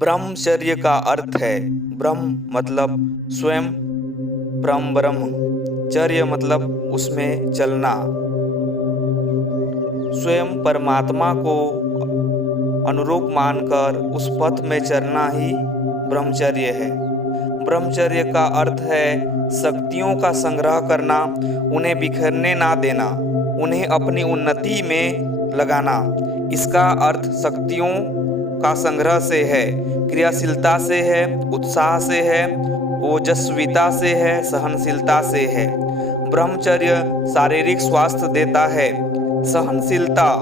ब्रह्मचर्य का अर्थ है ब्रह्म मतलब स्वयं, ब्रह्म, चर्य मतलब उसमें चलना, स्वयं परमात्मा को अनुरूप मानकर उस पथ में चलना ही ब्रह्मचर्य है। ब्रह्मचर्य का अर्थ है शक्तियों का संग्रह करना, उन्हें बिखरने ना देना, उन्हें अपनी उन्नति में लगाना। इसका अर्थ शक्तियों का संग्रह से है, क्रियाशीलता से है, उत्साह से है, ओजस्विता से है, सहनशीलता से है। ब्रह्मचर्य शारीरिक स्वास्थ्य देता है, सहनशीलता,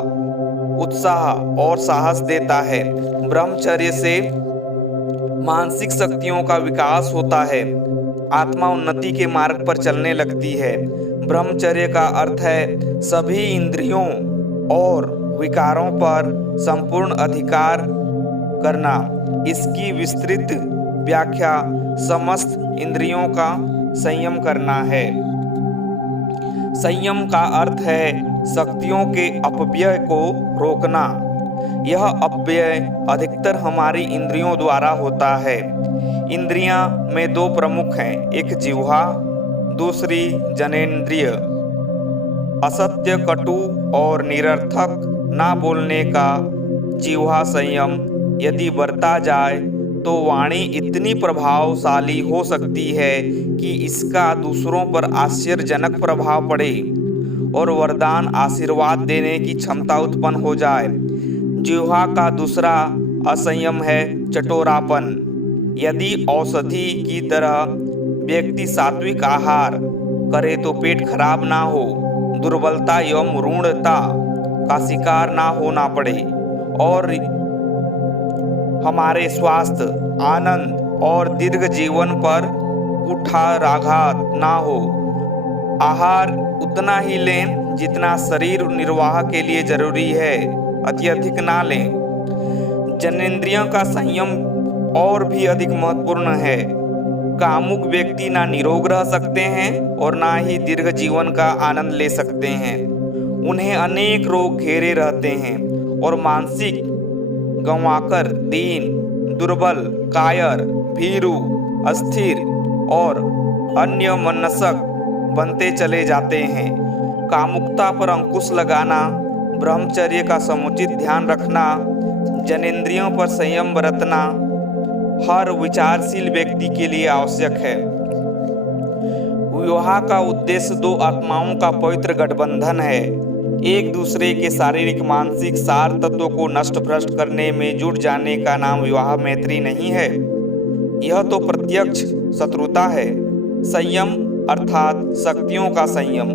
उत्साह और साहस देता है। ब्रह्मचर्य से मानसिक शक्तियों का विकास होता है, आत्मा उन्नति के मार्ग पर चलने लगती है। ब्रह्मचर्य का अर्थ है सभी इंद्रियों और विकारों पर संपूर्ण अधिकार करना। इसकी विस्तृत व्याख्या समस्त इंद्रियों का संयम करना है। संयम का अर्थ है शक्तियों के अपव्यय को रोकना। यह अपव्यय अधिकतर हमारी इंद्रियों द्वारा होता है। इंद्रियां में दो प्रमुख हैं, एक जिह्वा, दूसरी जनेंद्रिय। असत्य, कटु और निरर्थक ना बोलने का जिह्वा संयम यदि बरता जाए तो वाणी इतनी प्रभावशाली हो सकती है कि इसका दूसरों पर आश्चर्यजनक प्रभाव पड़े और वरदान आशीर्वाद देने की क्षमता उत्पन्न हो जाए। जिह्वा का दूसरा असंयम है चटोरापन। यदि औषधि की तरह व्यक्ति सात्विक आहार करे तो पेट खराब ना हो, दुर्बलता एवं रूढ़ता का शिकार ना होना पड़े और हमारे स्वास्थ्य, आनंद और दीर्घ जीवन पर कुठाराघात ना हो। आहार उतना ही लें जितना शरीर निर्वाह के लिए जरूरी है, अत्यधिक ना लें। जनेंद्रियों का संयम और भी अधिक महत्वपूर्ण है। कामुक व्यक्ति ना निरोग रह सकते हैं और ना ही दीर्घ जीवन का आनंद ले सकते हैं। उन्हें अनेक रोग घेरे रहते हैं और मानसिक गंवाकर दीन, दुर्बल, कायर, भीरू, अस्थिर और अन्य मनसक बनते चले जाते हैं। कामुकता पर अंकुश लगाना, ब्रह्मचर्य का समुचित ध्यान रखना, जनेंद्रियों पर संयम बरतना हर विचारशील व्यक्ति के लिए आवश्यक है। विवाह का उद्देश्य दो आत्माओं का पवित्र गठबंधन है। एक दूसरे के शारीरिक, मानसिक सार तत्वों को नष्ट भ्रष्ट करने में जुट जाने का नाम विवाह मैत्री नहीं है। यह तो प्रत्यक्ष शत्रुता है। संयम अर्थात शक्तियों का संयम,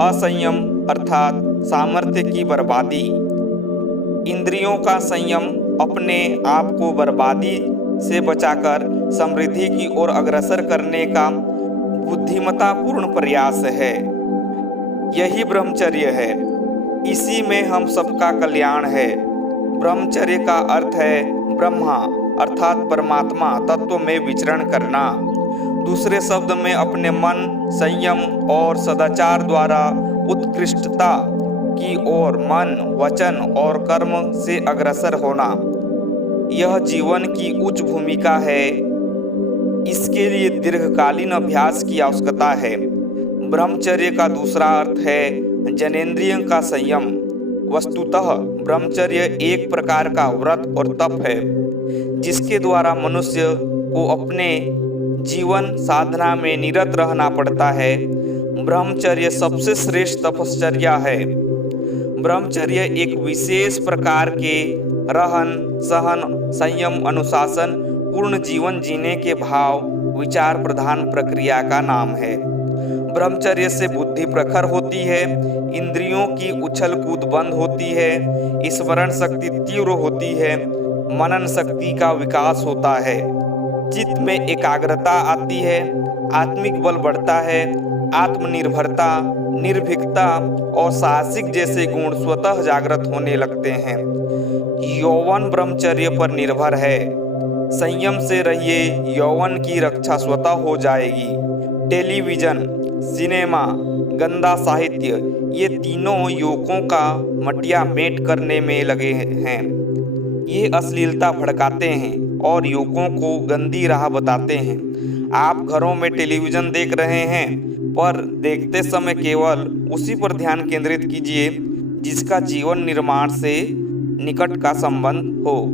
असंयम अर्थात सामर्थ्य की बर्बादी। इंद्रियों का संयम अपने आप को बर्बादी से बचाकर समृद्धि की ओर अग्रसर करने का बुद्धिमत्तापूर्ण प्रयास है। यही ब्रह्मचर्य है, इसी में हम सबका कल्याण है। ब्रह्मचर्य का अर्थ है ब्रह्मा अर्थात परमात्मा तत्व में विचरण करना। दूसरे शब्द में अपने मन, संयम और सदाचार द्वारा उत्कृष्टता की ओर मन, वचन और कर्म से अग्रसर होना। यह जीवन की उच्च भूमिका है। इसके लिए दीर्घकालीन अभ्यास की आवश्यकता है। ब्रह्मचर्य का दूसरा अर्थ है जनेंद्रियों का संयम। वस्तुतः ब्रह्मचर्य एक प्रकार का व्रत और तप है जिसके द्वारा मनुष्य को अपने जीवन साधना में निरत रहना पड़ता है। ब्रह्मचर्य सबसे श्रेष्ठ तपश्चर्या है। ब्रह्मचर्य एक विशेष प्रकार के रहन सहन, संयम, अनुशासन पूर्ण जीवन जीने के भाव विचार प्रधान प्रक्रिया का नाम है। ब्रह्मचर्य से बुद्धि प्रखर होती है, इंद्रियों की उछल कूद बंद होती है, स्मरण शक्ति तीव्र होती है, मनन शक्ति का विकास होता है, चित्त में एकाग्रता आती है, आत्मिक बल बढ़ता है, आत्मनिर्भरता, निर्भीकता और साहसिक जैसे गुण स्वतः जागृत होने लगते हैं। यौवन ब्रह्मचर्य पर निर्भर है। संयम से रहिए, यौवन की रक्षा स्वतः हो जाएगी। टेलीविजन, सिनेमा, गंदा साहित्य, ये तीनों युवकों का मटिया मेट करने में लगे हैं। ये अश्लीलता भड़काते हैं, और युवकों को गंदी राह बताते हैं। आप घरों में टेलीविज़न देख रहे हैं, पर देखते समय केवल उसी पर ध्यान केंद्रित कीजिए जिसका जीवन निर्माण से निकट का संबंध हो।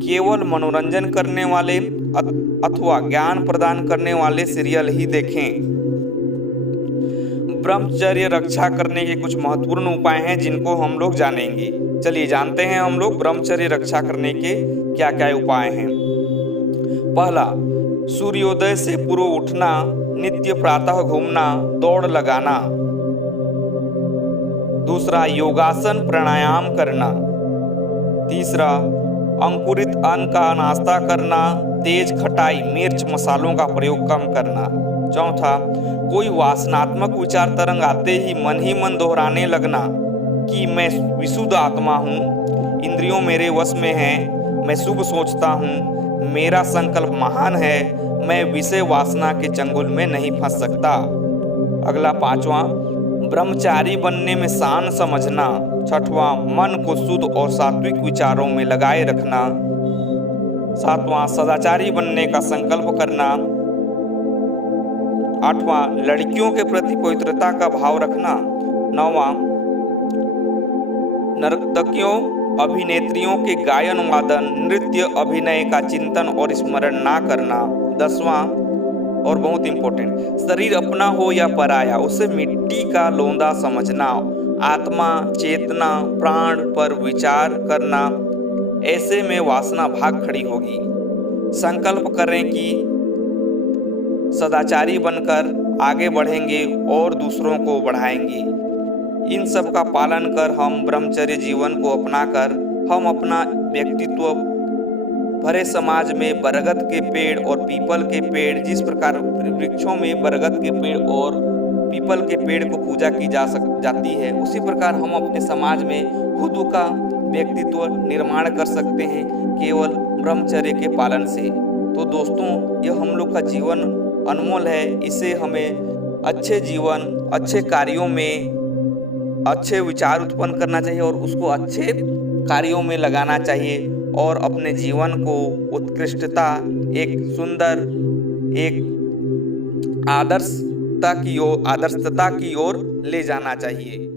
केवल मनोरंजन करने वाले अथवा ज्ञान प्रदान करने वाले सीरियल ही देखें। ब्रह्मचर्य रक्षा करने के कुछ महत्वपूर्ण उपाय हैं जिनको हम लोग जानेंगे। चलिए जानते हैं हम लोग ब्रह्मचर्य रक्षा करने के क्या क्या उपाय हैं। पहला, सूर्योदय से पूर्व उठना, नित्य प्रातः घूमना, दौड़ लगाना। दूसरा, योगासन प्राणायाम करना। तीसरा, अंकुरित अन्न का नाश्ता करना, तेज खटाई मिर्च मसालों का प्रयोग कम करना। चौथा, कोई वासनात्मक विचार तरंग आते ही मन दोहराने लगना कि मैं विशुद्ध आत्मा हूँ, इंद्रियों मेरे वश में हैं, मैं शुभ सोचता हूँ, मेरा संकल्प महान है, मैं विषय वासना के चंगुल में नहीं फंस सकता। अगला पांचवा, ब्रह्मचारी बनने में शान समझना। छठवां, मन को शुद्ध और सात्विक विचारों में लगाए रखना। सातवां, सदाचारी बनने का संकल्प करना। आठवां, लड़कियों के प्रति पवित्रता का भाव रखना। नौवां, नर्तकियों अभिनेत्रियों के गायन वादन नृत्य अभिनय का चिंतन और स्मरण ना करना। 10वां और बहुत इंपॉर्टेंट, शरीर अपना हो या पराया उसे मिट्टी का लोंदा समझना। आत्मा, चेतना, प्राण पर विचार करना, ऐसे में वासना भाग खड़ी होगी। संकल्प करें कि सदाचारी बनकर आगे बढ़ेंगे और दूसरों को बढ़ाएंगे। इन सब का पालन कर हम ब्रह्मचर्य जीवन को अपनाकर हम अपना व्यक्तित्व भरे समाज में बरगद के पेड़ और पीपल के पेड़, जिस प्रकार वृक्षों में बरगद के पेड़ और पीपल के पेड़ को पूजा की जाती है, उसी प्रकार हम अपने समाज में खुद का व्यक्तित्व निर्माण कर सकते हैं केवल ब्रह्मचर्य के पालन से। तो दोस्तों, यह हम लोग का जीवन अनमोल है, इसे हमें अच्छे जीवन, अच्छे कार्यों में अच्छे विचार उत्पन्न करना चाहिए और उसको अच्छे कार्यों में लगाना चाहिए और अपने जीवन को उत्कृष्टता, एक सुंदर, एक आदर्शता की ओर ले जाना चाहिए।